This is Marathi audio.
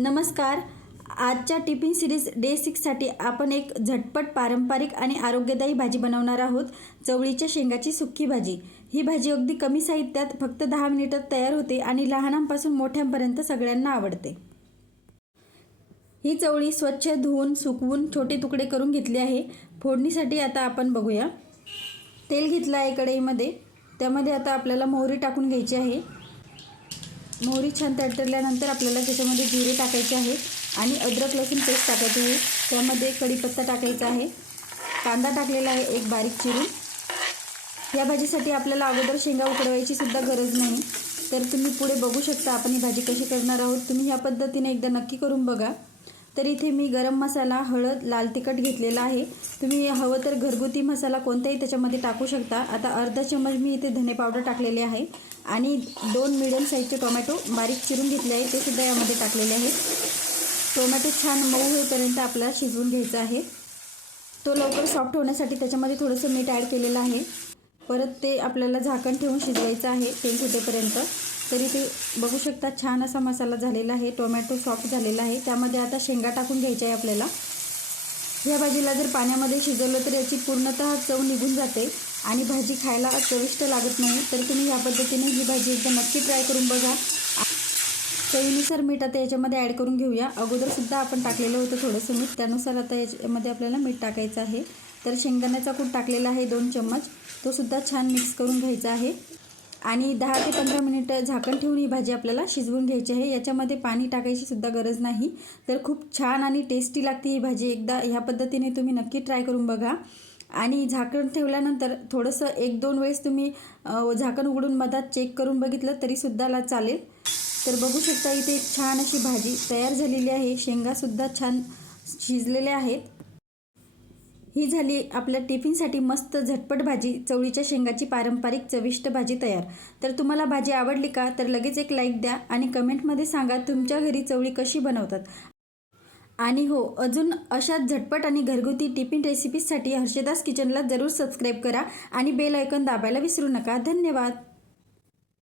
नमस्कार. आजच्या टिफिन सिरीज डे सिक्ससाठी आपण एक झटपट पारंपरिक आणि आरोग्यदायी भाजी बनवणार आहोत. चवळीच्या शेंगाची सुक्की भाजी. ही भाजी अगदी कमी साहित्यात फक्त दहा मिनिटात तयार होते आणि लहानांपासून मोठ्यांपर्यंत सगळ्यांना आवडते. ही चवळी स्वच्छ धुवून सुकवून छोटे तुकडे करून घेतले आहे. फोडणीसाठी आता आपण बघूया. तेल घेतलं आहे कढईमध्ये. त्यामध्ये आता आपल्याला मोहरी टाकून घ्यायची आहे. मोहरी छान तडतडल्यानंतर आपल्याला त्याच्यामध्ये जिरे टाकायचे आहे आणि अद्रक लसूण पेस्ट टाकायची आहे. त्यामध्ये कढीपत्ता टाकायचा आहे. कांदा टाकलेला आहे एक बारीक चिरून. या भाजीसाठी आपल्याला अगोदर शेंगा उकडवायची सुद्धा गरज नाही. तर तुम्ही पुढे बघू शकता आपण ही भाजी कशी करणार आहोत. तुम्ही ह्या पद्धतीने एकदा नक्की करून बघा. तर इथे मी गरम मसाला हळद लाल तिखट घेतलेला आहे. तुम्ही हवं तर घरगुती मसाला कोणताही त्याच्यामध्ये टाकू शकता. आता अर्धा चम्मच मी इथे धने पावडर टाकलेले आहे. आणि दोन मिडियम साईजचे टोमॅटो बारीक चिरून घेतले आहे. ते सुद्धा यामध्ये टाकलेले आहे टोमॅटो छान मऊ होईपर्यंत आपल्याला शिजवून घ्यायचा आहे. तो लवकर सॉफ्ट होण्यासाठी त्याच्यामध्ये थोडंसं मीठ ॲड केलेलं आहे. परत ते आपल्याला झाकण ठेवून शिजवायचं आहे तेल सुटेपर्यंत तरी ते बघू शकता छान असा मसाला झालेला आहे. टोमॅटो सॉफ्ट झालेला आहे. त्यामध्ये आता शेंगा टाकून घ्यायच्या आहे आपल्याला. ह्या भाजीला जर पाण्यामध्ये शिजवलं तर याची पूर्णतः चव निघून जाते आणि भाजी खायला चविष्ट लागत नाही. तर तुम्ही ह्या पद्धतीने ही भाजी एकदा नक्की ट्राय करून बघा. चवीनुसार मीठ आता याच्यामध्ये ॲड करून घेऊया. अगोदरसुद्धा आपण टाकलेलं होतं थोडंसं मीठ. त्यानुसार आता याच्यामध्ये आपल्याला मीठ टाकायचं आहे. तर शेंगदाण्याचा कूट टाकलेला आहे दोन चम्मच. तो सुद्धा छान मिक्स करून घ्यायचा आहे. आणि दहा ते पंधरा मिनिटं झाकण ठेवून ही भाजी आपल्याला शिजवून घ्यायची आहे. याच्यामध्ये पाणी टाकायची सुद्धा गरज नाही. तर खूप छान आणि टेस्टी लागते ही भाजी. एकदा ह्या पद्धतीने तुम्ही नक्की ट्राय करून बघा. आणि झाकण ठेवल्यानंतर थोडंसं एक दोन वेळेस तुम्ही झाकण उघडून मधात चेक करून बघितलं तरीसुद्धा चालेल. तर बघू शकता इथे एक छान अशी भाजी तयार झालेली आहे. शेंगासुद्धा छान शिजलेल्या आहेत. ही झाली आपल्या टिफिनसाठी मस्त झटपट भाजी चवळीच्या शेंगाची पारंपरिक चविष्ट भाजी तयार. तर तुम्हाला भाजी आवडली का? तर लगेच एक लाईक द्या आणि कमेंटमध्ये सांगा तुमच्या घरी चवळी कशी बनवतात. आणि हो अजून अशाच झटपट आणि घरगुती टिफिन रेसिपीजसाठी हर्षदास किचनला जरूर सबस्क्राईब करा आणि बेल ऐकन दाबायला विसरू नका. धन्यवाद!